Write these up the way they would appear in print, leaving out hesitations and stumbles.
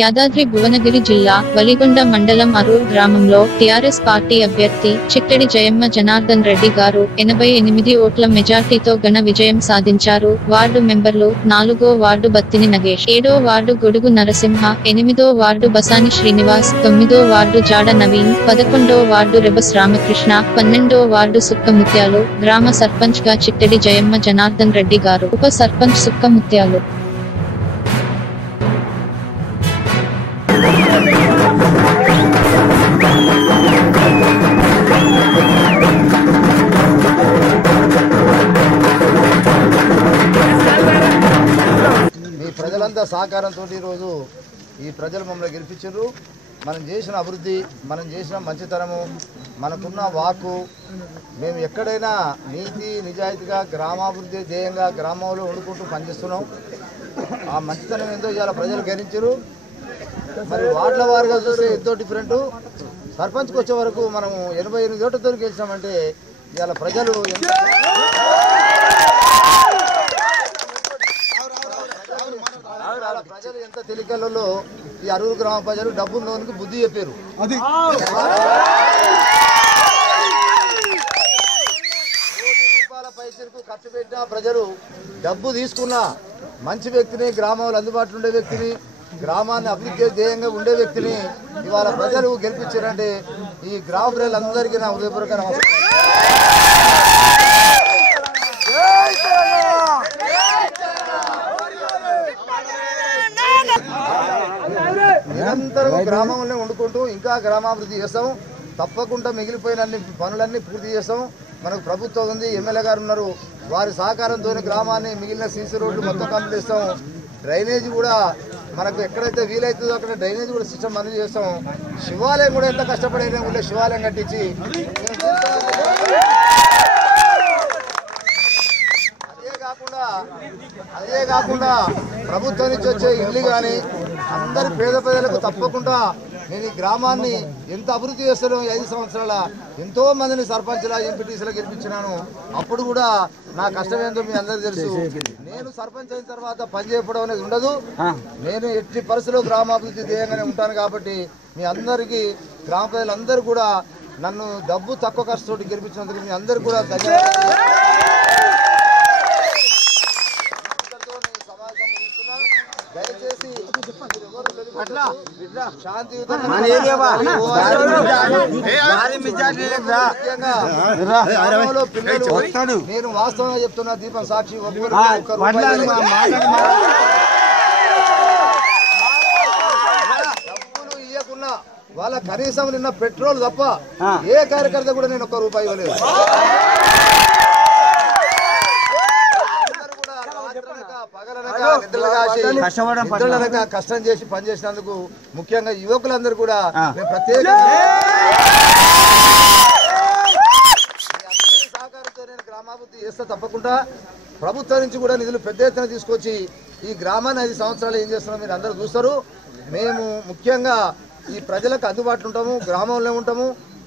యాదాద్రి భువనగిరి జిల్లా వలిగొండ మండలం అరూర్ గ్రామంలో టీఆర్ఎస్ పార్టీ అభ్యర్థి చిట్టెడి జయమ్మ జనార్దన్ రెడ్డి గారు 88 ఓట్ల మెజార్టీతో ఘన విజయం సాధించారు. వార్డు మెంబర్లు 4వ వార్డు బత్తిని నగేష్, 7వ వార్డు గొడుగు నరసింహ, 8వ వార్డు బసాని శ్రీనివాస్, 9వ వార్డు జాడ నవీన్, 11వ వార్డు రెబస్ రామకృష్ణ, 12వ వార్డు సుక్క ముత్యాలు. గ్రామ సర్పంచ్ గా చిట్టెడి జయమ్మ జనార్దన్ రెడ్డి గారు, ఉప సర్పంచ్ సుక్క ముత్యాలు. ప్రజలంతా సహకారంతో ఈరోజు ఈ ప్రజలు మమ్మల్ని గెలిపించారు. మనం చేసిన అభివృద్ధి, మనం చేసిన మంచితనము, మనకున్న వాక్కు, మేము ఎక్కడైనా నీతి నిజాయితీగా గ్రామాభివృద్ధి ధ్యేయంగా గ్రామంలో వండుకుంటూ పనిచేస్తున్నాం. ఆ మంచితనం ఏందో ఇవాళ ప్రజలు గ్రహించారు. మరి వార్డుల వారుగా చూస్తే ఎంతో డిఫరెంట్. సర్పంచ్కి వచ్చే వరకు మనం 88 ఓట్లతో గెలిచామంటే ఇవాళ ప్రజలు ప్రజలు ఎంత తెలికలలో ఈ అరూరు గ్రామ ప్రజలు డబ్బున్నోనికి బుద్ధి చెప్పారు. కోటి రూపాయల పైసలకు ఖర్చు పెట్టిన ప్రజలు డబ్బు తీసుకున్న మంచి వ్యక్తిని, గ్రామంలో అందుబాటులో ఉండే వ్యక్తిని, గ్రామాన్ని అభివృద్ధి ధ్యేయంగా ఉండే వ్యక్తిని ఇవాళ ప్రజలు గెలిపించారంటే ఈ గ్రామ ప్రజలందరికీ నా హృదయపూర్వక నమస్కారం. నిరంతరం గ్రామంలో వండుకుంటూ ఇంకా గ్రామాభివృద్ధి చేస్తాం. తప్పకుండా మిగిలిపోయిన అన్ని పనులన్నీ పూర్తి చేస్తాం. మనకు ప్రభుత్వం ఉంది, ఎమ్మెల్యే గారు ఉన్నారు, వారి సహకారంతో గ్రామాన్ని మిగిలిన సీసీ రోడ్లు మొత్తం కంప్లీట్ చేస్తాం. డ్రైనేజ్ కూడా మనకు ఎక్కడైతే వీలవుతుందో అక్కడ డ్రైనేజ్ కూడా సిస్టమ్ అన్ని చేస్తాం. శివాలయం కూడా ఎంత కష్టపడైనా ఊళ్ళో శివాలయం కట్టించి అదే కాకుండా ప్రభుత్వం నుంచి వచ్చే ఇల్లు కానీ అందరి పేద ప్రజలకు తప్పకుండా నేను ఈ గ్రామాన్ని ఎంత అభివృద్ధి చేస్తానో 5 సంవత్సరాల ఎంతో మందిని సర్పంచ్లా ఎంపీటీసీలా గెలిపించినాను. అప్పుడు కూడా నా కష్టం ఏందో మీ అందరికీ తెలుసు. నేను సర్పంచ్ అయిన తర్వాత పని చేయడం అనేది ఉండదు. నేను ఎట్టి పరిస్థితుల్లో గ్రామాభివృద్ధి ధ్యేయంగానే ఉంటాను. కాబట్టి మీ అందరికీ గ్రామ ప్రజలందరూ కూడా నన్ను డబ్బు తక్కువ ఖర్చుతో గెలిపించినందుకు మీ అందరికీ కూడా ధన్యవాదాలు. దయచేసి పిల్లలు నేను వాస్తవంగా చెప్తున్నా, దీపం సాక్షి డబ్బులు ఇవ్వకున్నా వాళ్ళ కనీసం నిన్న పెట్రోల్ తప్ప ఏ కార్యకర్త కూడా నేను ₹1 ఇవ్వలేదు. కష్టం చేసి పనిచేసినందుకు ముఖ్యంగా యువకులందరూ కూడా ప్రత్యేక సహకారంతో నేను గ్రామాభివృద్ధి చేస్తా. తప్పకుండా ప్రభుత్వం నుంచి కూడా నిధులు పెద్ద ఎత్తున తీసుకొచ్చి ఈ గ్రామాన్ని 5 సంవత్సరాలు ఏం చేస్తున్నాం మీరు అందరూ చూస్తారు. మేము ముఖ్యంగా ఈ ప్రజలకు అందుబాటులో ఉంటాము, గ్రామంలో ఉంటాము,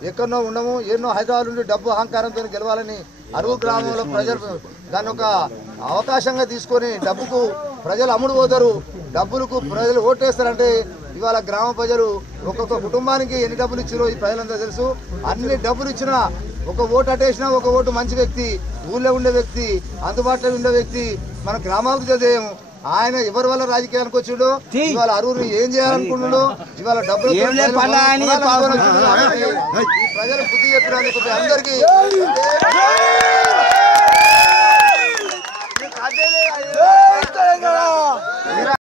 ఎక్కడో ఉండము. ఎన్నో హైదరాబాద్ నుండి డబ్బు అహంకారంతో గెలవాలని అరూరు గ్రామంలో ప్రజలు దాన్ని ఒక అవకాశంగా తీసుకొని డబ్బుకు ప్రజలు అమ్ముడు పోతారు. డబ్బులకు ప్రజలు ఓటేస్తారంటే ఇవాళ గ్రామ ప్రజలు ఒక్కొక్క కుటుంబానికి ఎన్ని డబ్బులు ఇచ్చారో ఈ ప్రజలంతా తెలుసు. అన్ని డబ్బులు ఇచ్చినా ఒక ఓటు అటేసినా ఒక ఓటు మంచి వ్యక్తి, ఊళ్ళో ఉండే వ్యక్తి, అందుబాటులో ఉండే వ్యక్తి, మన గ్రామాభివృద్ధి ధ్యేయం. ఆయన ఎవరి వల్ల రాజకీయానికి వచ్చిండో, ఇవాళ అరూరుని ఏం చేయాలనుకుంటున్నాడో, ఇవాళ డబ్బులు ప్రజలు బుద్ధి చెప్పినందుకు అందరికీ